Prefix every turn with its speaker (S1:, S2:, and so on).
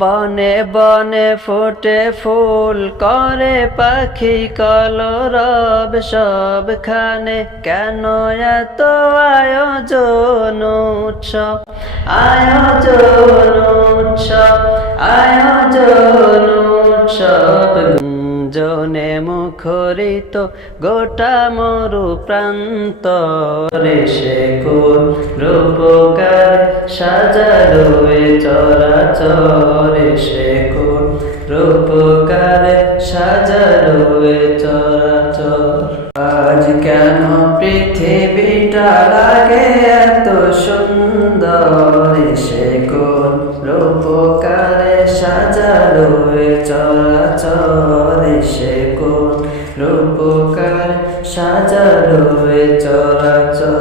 S1: বনে বনে ফুটে ফুল করে পাখি কলরব সবখানে। কেন এত আয়োজন উৎসব? আয়োজন উৎসব আয়োজন উৎসব। গুঞ্জনে মুখরিত গোটা মরু প্রান্ত রে সে কোন রূপকার সাজালো এ চরাচরে সে কোন রূপকার এ চরাচর। আজ কেন পৃথিবীটা লাগে এত সুন্দর? সে কোন রূপকারে এ চরাচরে। সে কোন রূপকার সাজালো চলাচল।